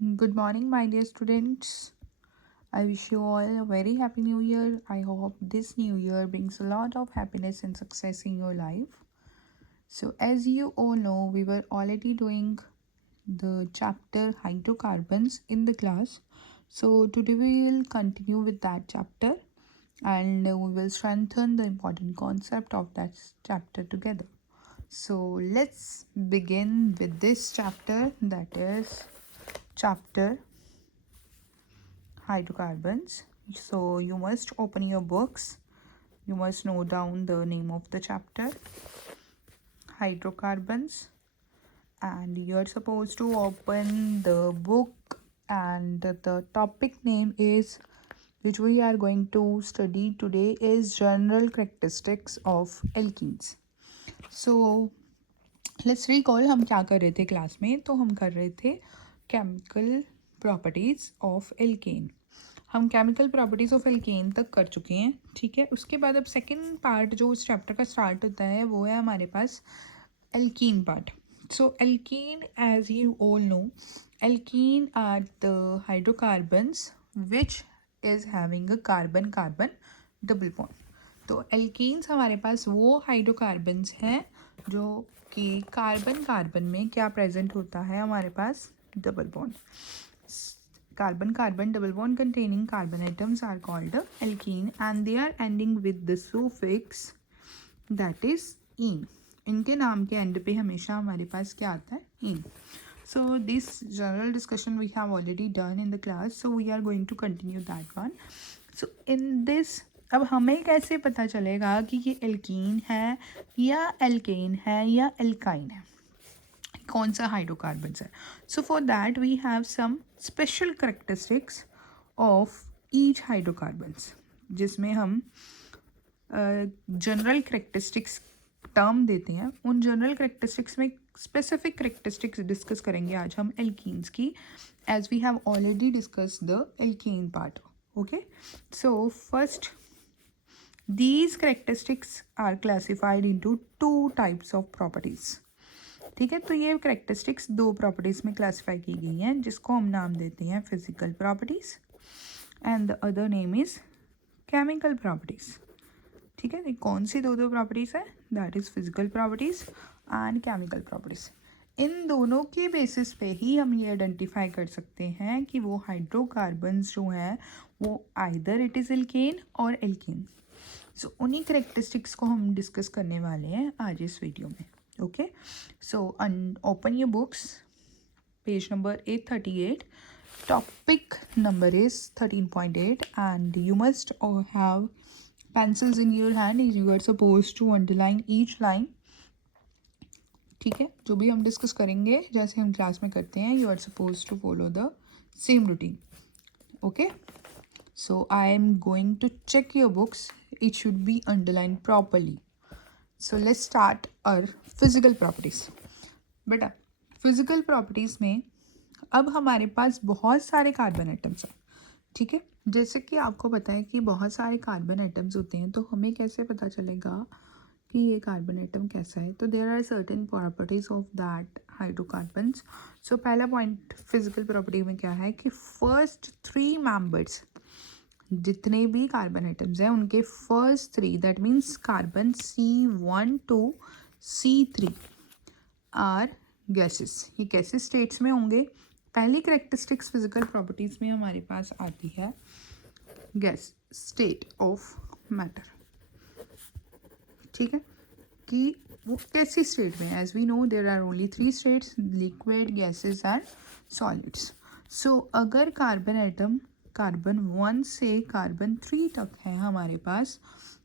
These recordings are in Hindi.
Good morning, my dear students. I wish you all a very happy new year. I hope this new year brings a lot of happiness and success in your life. So, as you all know, we were already doing the chapter hydrocarbons in the class. So, today we will continue with that chapter and we will strengthen the important concept of that chapter together. So, let's begin with this chapter, that is chapter hydrocarbons. So you must open your books. You must note down the name of the chapter, hydrocarbons, and you're supposed to open the book, and the topic name is which we are going to study today is general characteristics of alkenes. So let's recall हम क्या कर रहे थे क्लास में, तो हम कर रहे थे केमिकल प्रॉपर्टीज़ ऑफ एल्केन। हम केमिकल प्रॉपर्टीज़ ऑफ एल्केन तक कर चुके हैं, ठीक है। उसके बाद अब सेकंड पार्ट जो उस चैप्टर का स्टार्ट होता है वो है हमारे पास alkene part. So alkene, as you all know, alkene are the hydrocarbons which is having a carbon carbon double bond. तो एल्कीन्स हमारे पास वो हाइड्रोकार्बन्स हैं जो कि कार्बन कार्बन में क्या प्रेजेंट होता है हमारे पास, double bond. Carbon carbon double bond containing carbon atoms are called alkene and they are ending with the suffix that is ene. इनके नाम के एंड पे हमेशा हमारे पास क्या आता है, इन। So this general discussion we have already done in the class, so we are going to continue that one. So in this, अब हमें कैसे पता चलेगा कि ये एल्कीन है या एल्केन है या एल्काइन है, कौन सा हाइड्रोकार्बन्स है। So for that we have some special characteristics of each hydrocarbons, जिसमें हम जनरल करेक्टरिस्टिक्स टर्म देते हैं। उन जनरल करेक्टरिस्टिक्स में स्पेसिफिक करेक्टरिस्टिक्स डिस्कस करेंगे आज हम एल्कीन्स की, as we have already discuss the alkene part. Okay, so first these characteristics are classified into two types of properties. ठीक है, तो ये करेक्टरिस्टिक्स दो प्रॉपर्टीज़ में क्लासीफाई की गई हैं, जिसको हम नाम देते हैं physical properties and the other name is chemical properties. ठीक है, कौन सी दो प्रॉपर्टीज़ है, that is physical properties and chemical properties. इन दोनों के बेसिस पे ही हम ये आइडेंटिफाई कर सकते हैं कि वो हाइड्रोकार्बन्स जो हैं वो आइदर इट इज़ एल्केन और एल्कीन। सो उन्हीं करेक्टरिस्टिक्स को हम डिस्कस करने वाले हैं आज इस वीडियो में। Okay, so open your books, page number 838, topic number is 13.8 and you must have pencils in your hand. You are supposed to underline each line. ठीक है, जो भी हम डिस्कस करेंगे जैसे हम क्लास में करते हैं, you are suppose to follow the same routine. Okay, so I am going to check your books. It should be underlined properly. So let's start our physical properties. बेटा, फिजिकल प्रॉपर्टीज़ में अब हमारे पास बहुत सारे कार्बन एटम्स हैं। ठीक है, जैसे कि आपको पता है कि बहुत सारे कार्बन एटम्स होते हैं, तो हमें कैसे पता चलेगा कि ये कार्बन एटम कैसा है। तो there are certain properties of that hydrocarbons. So पहला पॉइंट फिजिकल प्रॉपर्टी में क्या है कि फर्स्ट थ्री मेंबर्स, जितने भी कार्बन एटम्स हैं उनके first three, that means carbon C1 to C3 are gases. ये कैसे स्टेट्स में होंगे, पहली करेक्टरिस्टिक्स फिजिकल प्रॉपर्टीज़ में हमारे पास आती है गैस स्टेट ऑफ मैटर। ठीक है, कि वो कैसी स्टेट में, as we know there are only three states, liquid, gases and solids. So अगर कार्बन एटम कार्बन 1 से कार्बन 3 तक है हमारे पास,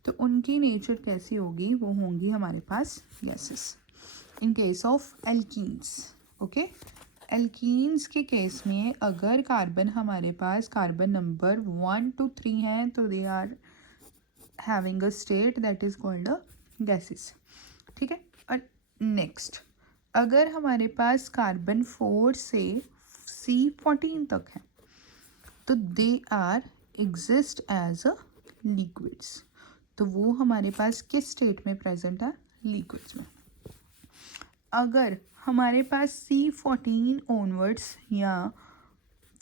तो उनकी नेचर कैसी होगी, वो होंगी हमारे पास gases. In case of alkenes, okay, alkenes के केस में अगर कार्बन हमारे पास कार्बन नंबर 1 to 3 हैं, तो they are having a state that is called a gases. ठीक है, और नेक्स्ट अगर हमारे पास कार्बन 4 से C14 तक है, तो they are exist as a liquids. तो वो हमारे पास किस स्टेट में प्रेजेंट है, लिक्विड्स में। अगर हमारे पास C14 ऑनवर्ड्स या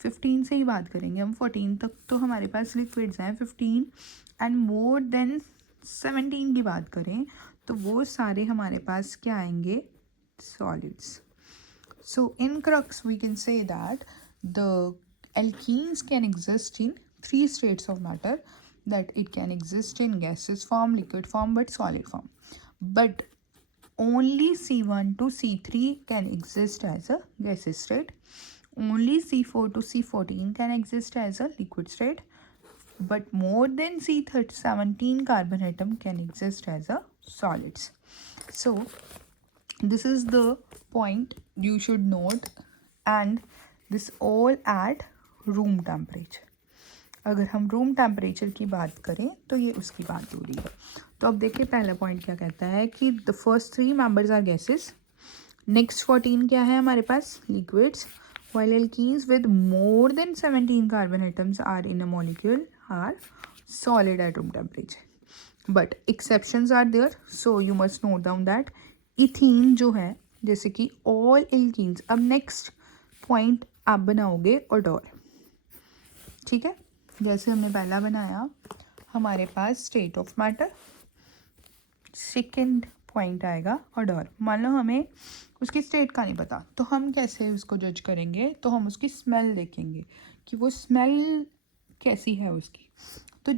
15 से ही बात करेंगे हम, 14 तक तो हमारे पास लिक्विड्स हैं, 15 एंड मोर देन 17 की बात करें तो वो सारे हमारे पास क्या आएंगे, solids. So in crux we can say that the alkenes can exist in three states of matter, that it can exist in gaseous form, liquid form, but solid form. But only C1 to C3 can exist as a gaseous state. Only C4 to C14 can exist as a liquid state. But more than C17 carbon atom can exist as a solids. So this is the point you should note, and this all at room temperature. अगर हम रूम टेम्परेचर की बात करें तो ये उसकी बात हो रही है. तो अब देखिए पहला पॉइंट क्या कहता है कि the first 3 members are gases, next 14 क्या है हमारे पास, liquids, while alkenes with more than 17 carbon atoms are in a molecule are solid at room temperature. But exceptions are there, so you must note down that ethene जो है, जैसे कि ऑल एल्कीन्स. अब नेक्स्ट पॉइंट आप बनाओगे ओडोर, ठीक है. जैसे हमने पहला बनाया, हमारे पास state of matter, second point आएगा ओडोर. मान लो हमें उसकी स्टेट का नहीं पता, तो हम कैसे उसको जज करेंगे, तो हम उसकी स्मेल देखेंगे कि वो स्मेल कैसी है उसकी. तो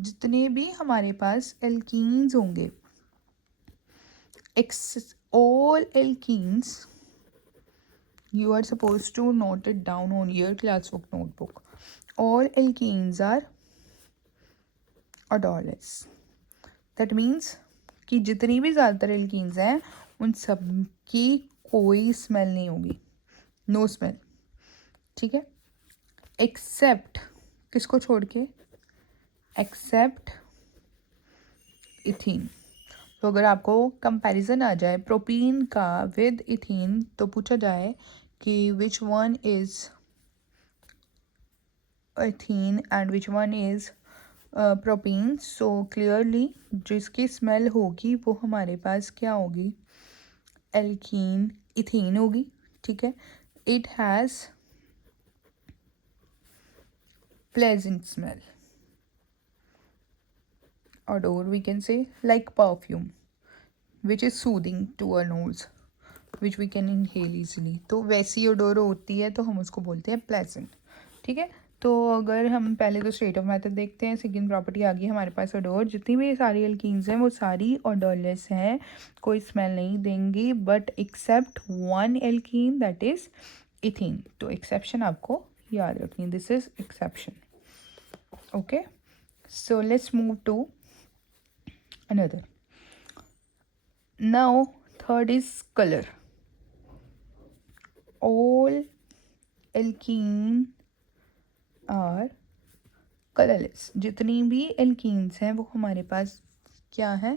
जितने भी हमारे पास एल्कीन्स होंगे, all alkenes, you are supposed to note it down on your classwork notebook. All alkenes are odorless. That means कि जितनी भी ज़्यादातर एल्कीन्स हैं उन सब की कोई स्मेल नहीं होगी, नो स्मेल, ठीक है. एक्सेप्ट किसको छोड़ के, एक्सेप्ट इथीन. तो अगर आपको कंपैरिजन आ जाए प्रोपीन का विद इथीन, तो पूछा जाए कि which one is ethene and which one is propene, so clearly जिसकी स्मेल होगी वो हमारे पास क्या होगी, एल्कीन इथीन होगी, ठीक है. It has pleasant smell, odor we can say, like perfume which is soothing to our nose, which we can inhale easily. तो वैसी odor होती है तो हम उसको बोलते हैं pleasant, ठीक है. तो अगर हम पहले तो स्टेट ऑफ मैटर देखते हैं, सेकेंड प्रॉपर्टी आ गई हमारे पास odor. जितनी भी सारी एल्कीन्स हैं वो सारी odorless हैं, कोई स्मेल नहीं देंगी, but except one alkene that is ethene. तो एक्सेप्शन आपको याद रखनी, this is exception. Okay, so let's move to another. Now third is color. All alkene are colorless. जितनी भी alkenes हैं वो हमारे पास क्या है,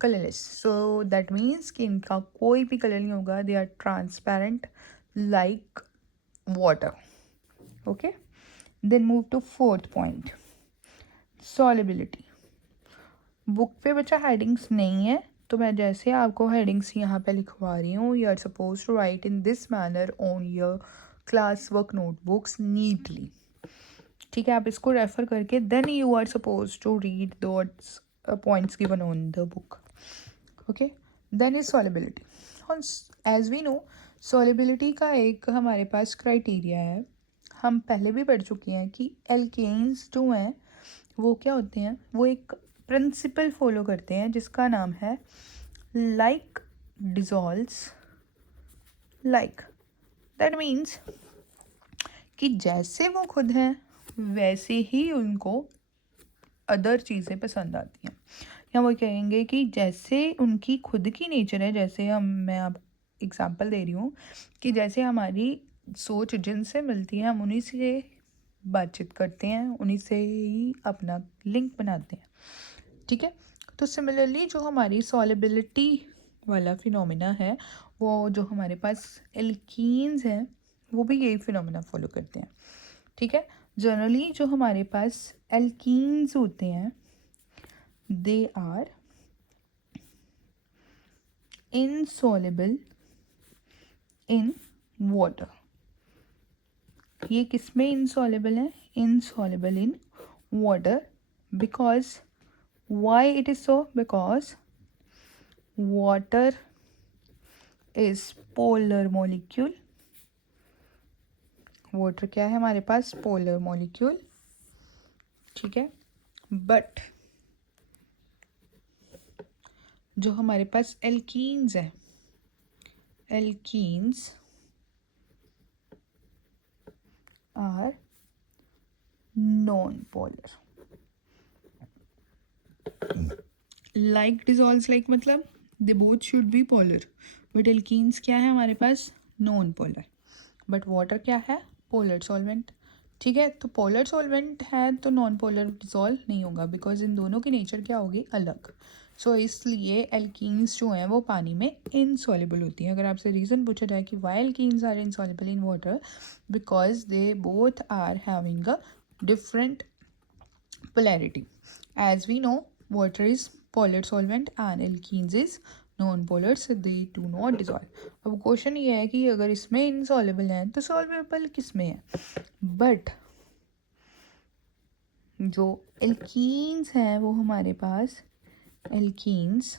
colorless. So that means कि इनका कोई भी कलर नहीं होगा, they are transparent like water. Okay, then move to fourth point, solubility. Book पे बच्चा हेडिंग्स नहीं है, तो मैं जैसे आपको हेडिंग्स यहाँ पे लिखवा रही हूँ, you are suppose to write in this manner on your class work notebooks neatly, ठीक है. आप इसको रेफर करके then you are suppose to read those points given on the book. Okay, then is solubility. As we know solubility का एक हमारे पास क्राइटेरिया है, हम पहले भी पढ़ चुके हैं कि एल्केन्स जो हैं वो क्या होते हैं, वो एक प्रिंसिपल फॉलो करते हैं जिसका नाम है like dissolves like. That means कि जैसे वो खुद हैं वैसे ही उनको अदर चीज़ें पसंद आती हैं, या वो कहेंगे कि जैसे उनकी खुद की नेचर है, जैसे मैं आप एग्जांपल दे रही हूँ कि जैसे हमारी सोच जिनसे मिलती है हम उन्हीं से बातचीत करते हैं, उन्हीं से ही अपना लिंक बनाते हैं, ठीक है. तो सिमिलरली जो हमारी सॉलिबिलिटी वाला फिनोमिना है, वो जो हमारे पास एल्कीन्स हैं वो भी यही फिनोमिना फॉलो करते हैं, ठीक है. जनरली जो हमारे पास एल्कीन्स होते हैं they are insoluble in water. ये किस में इनसॉल्युबल है? Insoluble in water. Because why it is so? Because water is polar molecule. Water क्या है हमारे पास? Polar molecule. ठीक है. बट जो हमारे पास एल्कीन्स है, alkenes are non polar. Like dissolves like मतलब they both should be polar, but alkenes क्या है हमारे पास? Non polar. बट वाटर क्या है? Polar solvent. ठीक है. तो पोलर सॉल्वेंट है तो नॉन पोलर डिजॉल्व नहीं होगा, बिकॉज इन दोनों की नेचर क्या होगी? अलग. सो इसलिए एल्कीन्स जो हैं वो पानी में इनसॉल्युबल होती हैं. अगर आपसे रीज़न पूछा जाए कि why alkenes are insoluble in water, because they both are having a different polarity. As we know, water is polar solvent and alkenes is non-polar, so they do not dissolve. अब क्वेश्चन ये है कि अगर इसमें insoluble है तो soluble किस में है? बट जो alkenes हैं वो हमारे पास alkenes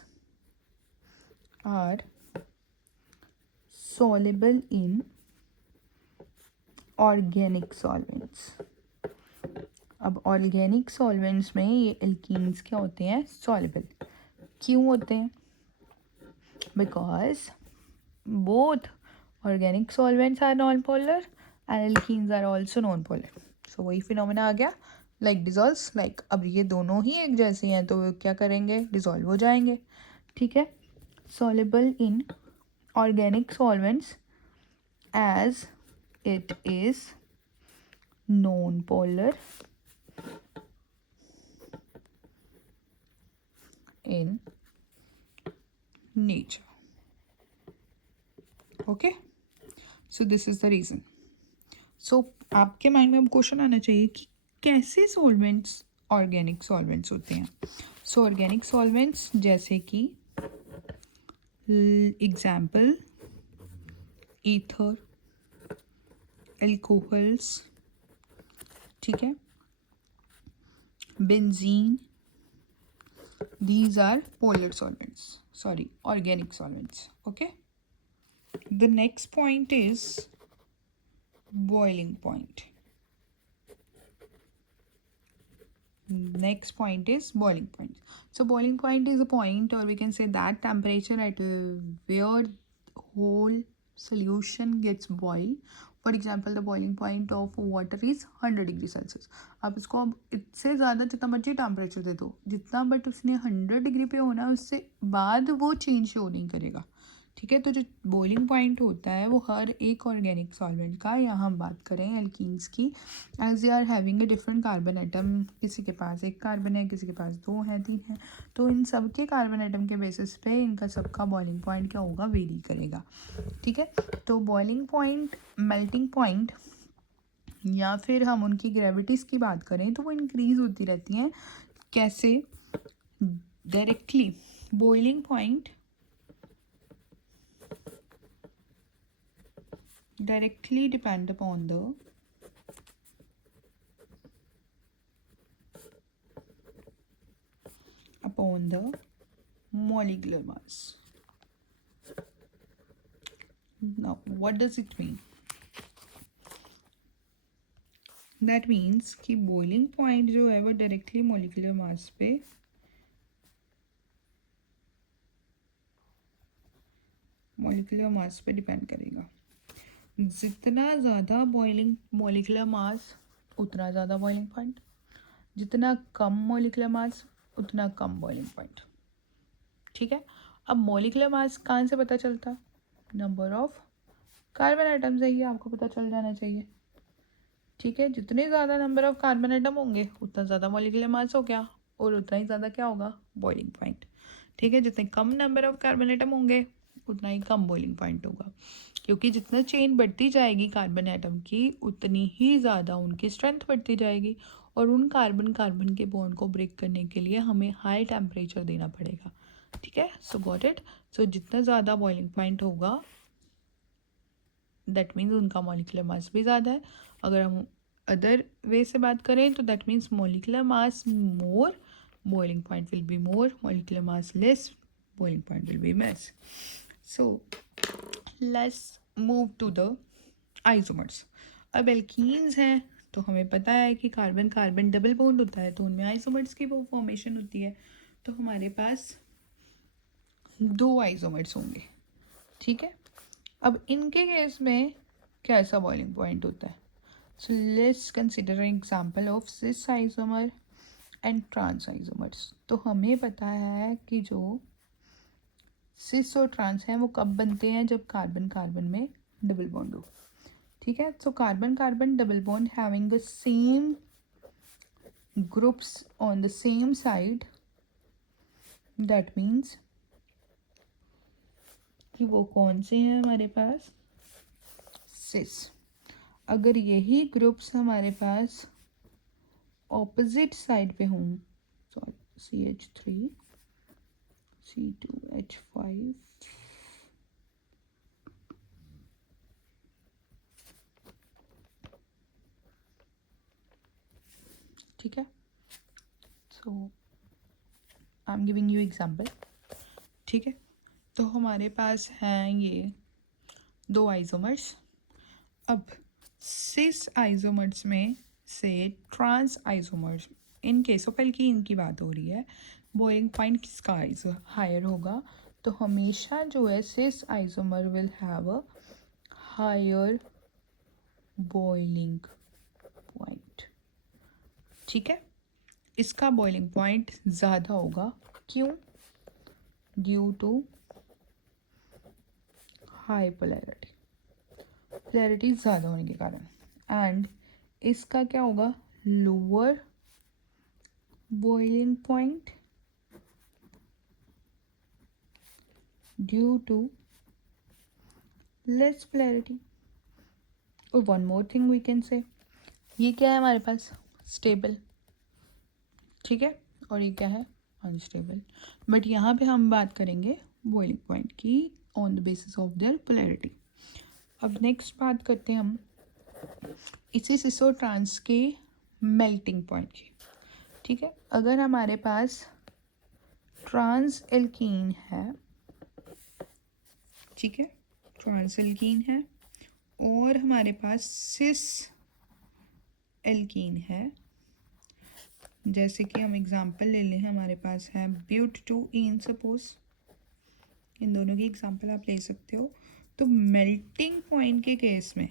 are soluble in organic solvents. अब ऑर्गेनिक सॉल्वेंट्स में ये एल्कीन्स क्या होते हैं? सॉल्युबल. क्यों होते हैं? Because both organic solvents are non polar and alkenes are also non polar. So वही फिनोमेना आ गया, लाइक डिजॉल्व्स लाइक. अब ये दोनों ही एक जैसे हैं तो क्या करेंगे? डिजॉल्व हो जाएंगे. ठीक है. Soluble in organic solvents as it is non polar in nature. Okay, so this is the reason. So आपके माइंड में अब क्वेश्चन आना चाहिए कि कैसे सॉल्वेंट्स ऑर्गेनिक सॉल्वेंट्स होते हैं. सो ऑर्गेनिक सॉल्वेंट्स जैसे कि एग्जाम्पल ईथर, एल्कोहल्स. ठीक है. Benzene. These are polar solvents, sorry, organic solvents. Okay. The next point is boiling point. Next point is boiling point. So boiling point is a point, or we can say that temperature at where whole solution gets boiled. For example, the boiling point of water is 100 degree Celsius. आप इसको अब इससे ज़्यादा जितना मर्जी टेम्परेचर दे दो, जितना, बट उसने 100 डिग्री पे होना है, उससे बाद वो चेंज शो नहीं करेगा. ठीक है. तो जो बॉइलिंग पॉइंट होता है वो हर एक ऑर्गेनिक सॉल्वेंट का, या हम बात करें एल्कीन्स की, as they are having a different carbon atom. किसी के पास एक कार्बन है, किसी के पास 2 है, 3 है, तो इन सब के कार्बन एटम के बेसिस पे इनका सबका बॉइलिंग पॉइंट क्या होगा? वेरी करेगा. ठीक है. तो बॉइलिंग पॉइंट, मेल्टिंग पॉइंट, या फिर हम उनकी ग्रेविटीज़ की बात करें तो वो इंक्रीज होती रहती हैं. कैसे? Directly boiling point directly depend upon the molecular mass. Now what does it mean? That means कि boiling point जो है वो directly molecular mass पे डिपेंड करेगा. जितना ज़्यादा बॉइलिंग मोलिकुलर मास उतना ज़्यादा बॉइलिंग पॉइंट, जितना कम मोलिकुलर मास उतना कम बॉइलिंग पॉइंट. ठीक है. अब मोलिकुलर मास कहाँ से पता चलता? नंबर ऑफ कार्बन आइटम से ही आपको पता चल जाना चाहिए. ठीक है. जितने ज़्यादा नंबर ऑफ कार्बन आइटम होंगे उतना ज़्यादा मोलिकुलर मास हो गया, और उतना ही ज़्यादा क्या होगा? Boiling point. ठीक है. जितने कम नंबर ऑफ कार्बन आइटम होंगे उतना ही कम बॉइलिंग पॉइंट होगा, क्योंकि जितना चेन बढ़ती जाएगी कार्बन एटम की उतनी ही ज़्यादा उनकी स्ट्रेंथ बढ़ती जाएगी, और उन कार्बन के बॉन्ड को ब्रेक करने के लिए हमें हाई टेम्परेचर देना पड़ेगा. ठीक है. सो गॉट इट. सो जितना ज़्यादा बॉइलिंग पॉइंट होगा दैट मीन्स उनका मॉलिक्यूलर मास भी ज़्यादा है. अगर हम अदर वे से बात करें तो that means molecular mass more, boiling point will be more, molecular mass less, boiling point will be less. So let's move to the isomers. अब एल्कीन्स हैं तो हमें पता है कि कार्बन कार्बन डबल बॉन्ड होता है, तो उनमें आइसोमर्स की वो फॉर्मेशन होती है. तो हमारे पास 2 आइसोमर्स होंगे. ठीक है. अब इनके केस में कैसा बॉइलिंग पॉइंट होता है? So let's consider an example of cis isomer and trans isomers. तो हमें पता है कि जो सिस और ट्रांस हैं वो कब बनते हैं? जब कार्बन कार्बन में डबल बॉन्ड हो. ठीक है. So carbon carbon double bond having the same groups on the same side, that means कि वो कौन से हैं हमारे पास? सिस. अगर यही ग्रुप्स हमारे पास ऑपोजिट साइड पे हों, सॉरी CH3 C2H5 ठीक है. So I am giving you example. ठीक है. तो हमारे पास हैं ये 2 आइसोमर्स. अब सिस आइसोमर्स में से trans isomers, in case of alkene की बात हो रही है, बॉइलिंग पॉइंट किसका हायर होगा? तो हमेशा जो है cis isomer will have a higher boiling point. ठीक है. इसका बॉइलिंग पॉइंट ज़्यादा होगा. क्यों? Due to high polarity, polarity ज़्यादा होने के कारण. एंड इसका क्या होगा? Lower boiling point due to less polarity. और one more thing we can say, ये क्या है हमारे पास? स्टेबल. ठीक है. और ये क्या है? अनस्टेबल. बट यहाँ पे हम बात करेंगे बॉइलिंग पॉइंट की on the basis of their polarity. अब नेक्स्ट बात करते हैं हम इसी सिस और ट्रांस के मेल्टिंग पॉइंट की. ठीक है. अगर हमारे पास ट्रांस एल्कीन है, ठीक है, ट्रांस एल्कीन है, और हमारे पास सिस एल्कीन है, जैसे कि हम एग्जांपल ले लें, हमारे पास है ब्यूट-2-ईन सपोज. इन दोनों की एग्जांपल आप ले सकते हो. तो मेल्टिंग पॉइंट के केस में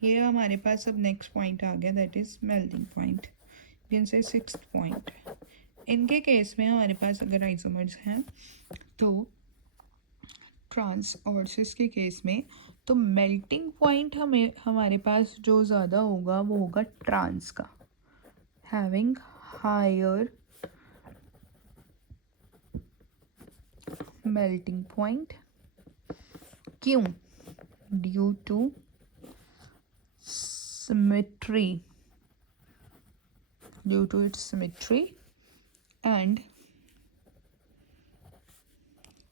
ये हमारे पास अब नेक्स्ट पॉइंट आ गया, दैट इज मेल्टिंग पॉइंट, जिनसे 6th पॉइंट. इनके केस में हमारे पास अगर आइसोमर्स हैं तो ट्रांस और सिस के केस में, तो मेल्टिंग पॉइंट हमारे पास जो ज़्यादा होगा वो होगा ट्रांस का, हैविंग हायर मेल्टिंग पॉइंट. क्यों? Due to symmetry, due to its symmetry and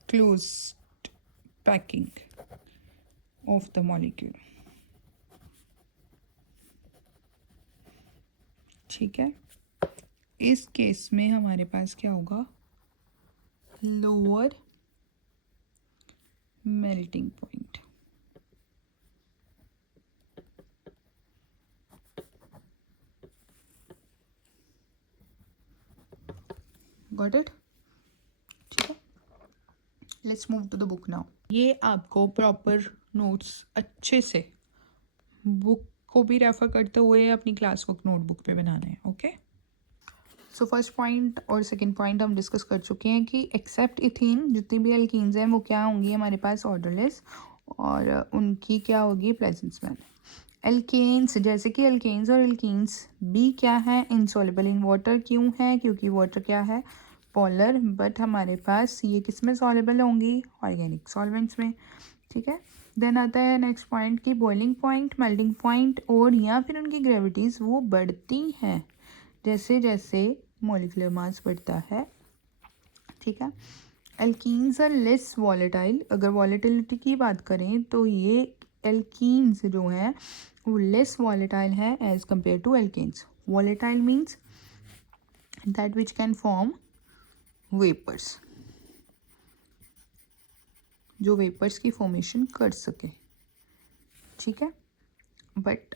closed packing of the molecule. ठीक है. इस केस में हमारे पास क्या होगा? Lower melting point. Got it? ठीक है. Let's move to the book now. ये आपको प्रॉपर नोट्स अच्छे से बुक को भी रेफर करते हुए अपनी क्लास बुक नोटबुक पे बनाना है. ओके. सो फर्स्ट पॉइंट और सेकंड पॉइंट हम डिस्कस कर चुके हैं कि एक्सेप्ट इथीन जितनी भी एल्कीन्स हैं वो क्या होंगी हमारे पास? ऑर्डरलेस, और उनकी क्या होगी? Present smell. एल्केन्स, जैसे कि एल्केन्स और एल्कीन्स भी क्या है? Insoluble in water. क्यों है? क्योंकि वाटर क्या है? पोलर. बट हमारे पास ये किस में सॉल्युबल होंगी? ऑर्गेनिक सॉल्वेंट्स में. ठीक है. देन आता है नेक्स्ट पॉइंट की बॉइलिंग पॉइंट, मेल्टिंग पॉइंट और या फिर उनकी ग्रेविटीज़ वो बढ़ती हैं जैसे जैसे मॉलिक्यूलर मास बढ़ता है. ठीक है. Alkenes are less volatile. अगर वॉलेटिलिटी की बात करें तो ये एल्कीन्स जो हैं वो लेस वॉलेटाइल है as compare to alkanes. Volatile means that which can form vapours, जो वेपर्स की फॉर्मेशन कर सके. ठीक है, बट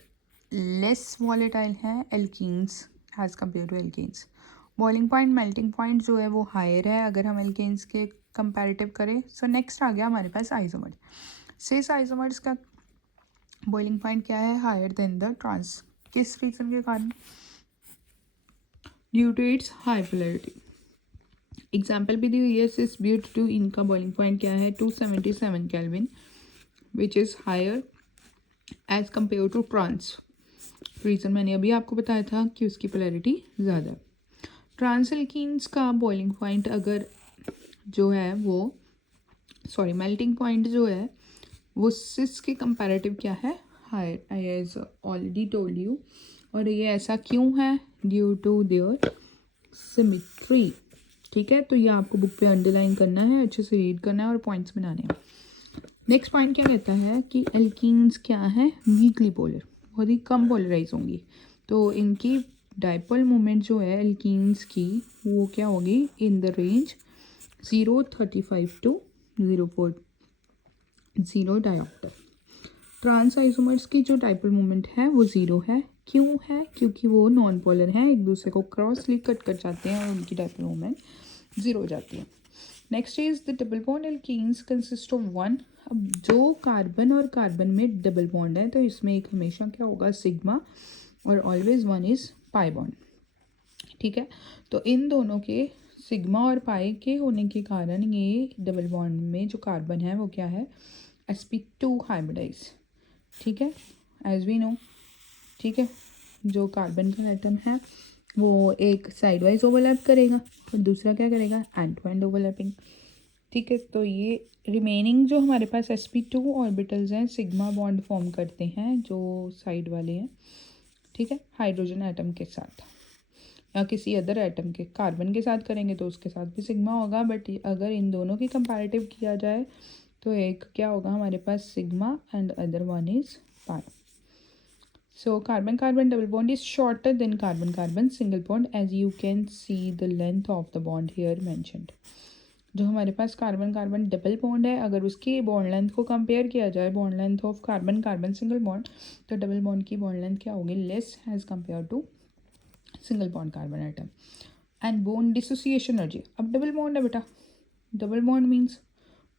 लेस वॉलेटाइल है alkenes as compare to alkanes. Boiling point, melting point जो है वो हायर है अगर हम एल्केन्स के कंपैरेटिव करें. सो नेक्स्ट आ गया हमारे पास आइसोमर्स. सिस आइसोमर्स का बॉइलिंग पॉइंट क्या है? Higher than the trans. किस रीजन के कारण? Due to its high polarity. Example भी दी हुई है. सिस ब्यूट 2 इनका बॉइलिंग पॉइंट क्या है? 277 kelvin, which is higher as compare to trans. Reason मैंने अभी आपको बताया था कि उसकी पोलैरिटी ज़्यादा है. ट्रांस एल्कीन्स का बॉइलिंग पॉइंट अगर जो है वो मेल्टिंग पॉइंट जो है वो सिस के कंपैरेटिव क्या है? Higher. I has already told you. और ये ऐसा क्यों है? Due to their symmetry. ठीक है, तो ये आपको बुक पे अंडरलाइन करना है, अच्छे से रीड करना है और पॉइंट्स बनाने हैं. नेक्स्ट पॉइंट क्या कहता है कि एल्कीन्स क्या है? वीकली पोलर, बहुत ही कम पोलराइज होंगी. तो इनकी डाइपोल मोमेंट जो है एल्कीन्स की वो क्या होगी? In the range 0.35 to 0.0 dioptre. Trans isomers की जो डाइपोल मोमेंट है वो 0 है. क्यों है? क्योंकि वो नॉन पोलर हैं, एक दूसरे को क्रॉसली कट कर जाते हैं और उनकी डाइपोल मोमेंट 0 हो जाती है. Next is the double bond alkenes consist of 1. अब जो कार्बन और कार्बन में डबल बॉन्ड है तो इसमें एक हमेशा क्या होगा? सिग्मा, और ऑलवेज 1 इज पाई बॉन्ड. ठीक है, तो इन दोनों के सिग्मा और पाई के होने के कारण ये डबल बॉन्ड में जो कार्बन है वो क्या है? sp2 hybridise. ठीक है, एज वी नो. ठीक है, जो कार्बन का एटम है वो एक साइड वाइज ओवरलैप करेगा और दूसरा क्या करेगा? End to end overlapping. ठीक है, तो ये रिमेनिंग जो हमारे पास sp2 ऑर्बिटल्स हैं सिग्मा बॉन्ड फॉर्म करते हैं जो साइड वाले हैं. ठीक है, हाइड्रोजन एटम के साथ या किसी अदर एटम के. कार्बन के साथ करेंगे तो उसके साथ भी सिग्मा होगा, बट अगर इन दोनों की कंपैरेटिव किया जाए तो एक क्या होगा हमारे पास? Sigma and other one is pi. So carbon carbon double bond is shorter than carbon carbon single bond, as you can see the length of the bond here mentioned. जो हमारे पास कार्बन कार्बन डबल बॉन्ड है अगर उसकी बॉन्ड लेंथ को कंपेयर किया जाए bond length of carbon carbon single bond तो डबल बॉन्ड की बॉन्ड लेंथ क्या होगी? Less as compare to single bond carbon atom. And bond dissociation energy. अब डबल बॉन्ड है बेटा, double bond means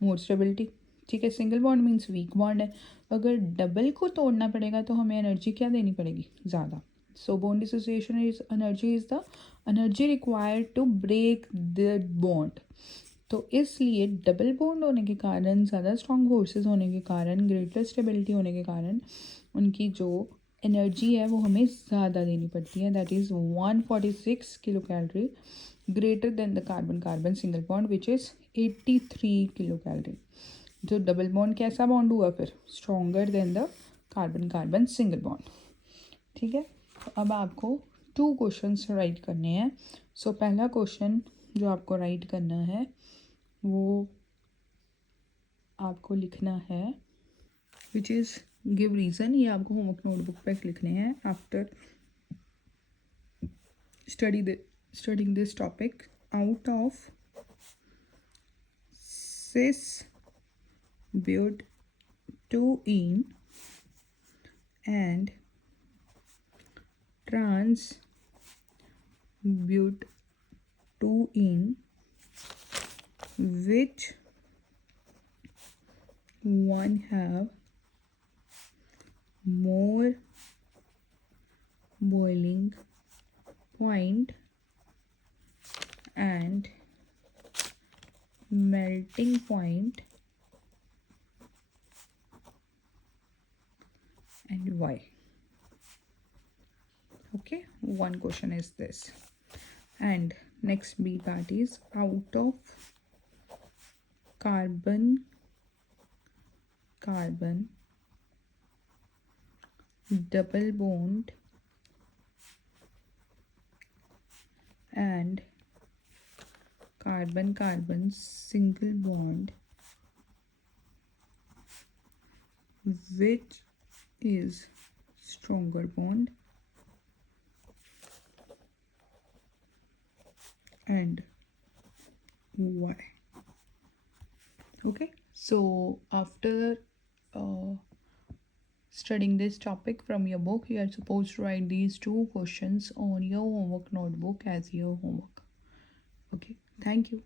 more stability. ठीक है, single bond means weak bond है. अगर डबल को तोड़ना पड़ेगा तो हमें एनर्जी क्या देनी पड़ेगी? ज़्यादा. So bond dissociation is energy is the energy required to break the bond. तो इसलिए डबल बॉन्ड होने के कारण, ज़्यादा स्ट्रॉन्ग फोर्सेस होने के कारण, ग्रेटर स्टेबिलिटी होने के कारण उनकी जो एनर्जी है वो हमें ज़्यादा देनी पड़ती है. That is 146 kilo calorie greater than the carbon carbon single bond which is 83 kilo calorie. जो डबल बॉन्ड कैसा बॉन्ड हुआ फिर? Stronger than the carbon carbon single bond. ठीक है, तो अब आपको 2 क्वेश्चंस राइट करने हैं. सो पहला क्वेश्चन जो आपको राइट करना है वो आपको लिखना है विच इज़ गिव रीज़न. ये आपको होमवर्क नोटबुक पे लिखने हैं after studying this topic. Out of cis but 2-ene and trans but 2-ene, which one have more boiling point and melting point, and why? Okay, one question is this. And next B part is out of carbon carbon double bond and carbon carbon single bond, which is stronger bond, and why. Okay, so after uh, studying this topic from your book, you are supposed to write these two questions on your homework notebook as your homework. Okay, thank you.